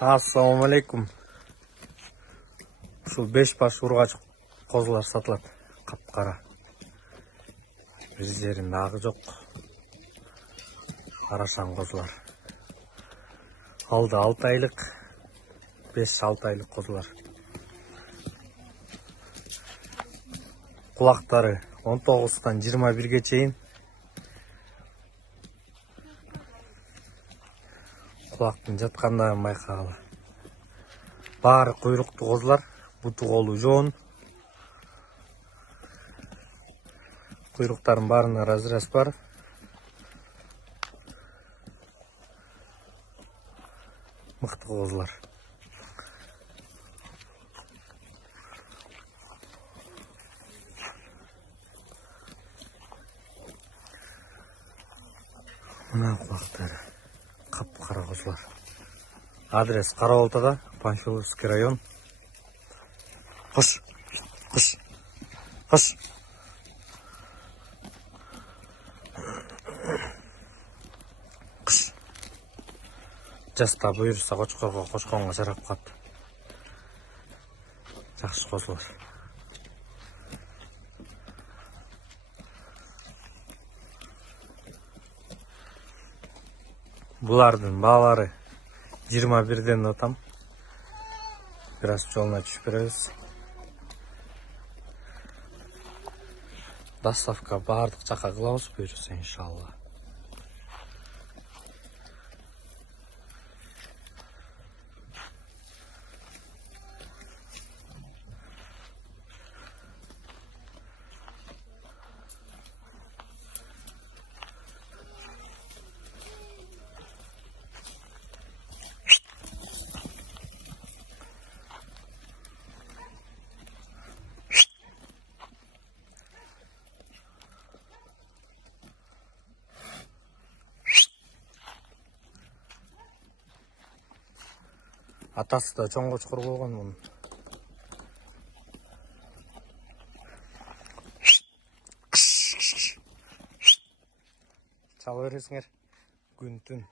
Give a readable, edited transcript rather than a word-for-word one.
Assalamu alaikum. Şu 5 baş urgaç kozular satılат. Kapkara. Bizlerinde ağı yok. Araşan kozular. Aldı 6 aylık. 5-6 aylık kozular. Kulakları 19'dan 21'ge çeyin. Kulактын жаткандарын байкагыла. Баары куйруктуу козулар, буту колу жоон. Куйруктардын баарында разрез бар. Мыкты козулар. Мына кулактары капкара козулар. Адрес Кара-Балтада, Панфиловский район. Кыш. Жаста буюрса кочконго жарап калат. Жакшы козулар. Булардын баалары 21ден отам. Biraz жолуна түшүп беребиз. Доставка баардык жакка кылабыз буюрса иншалла. Атасы да чоң кочкор болгон мунун. Чала бересиңер күн түн.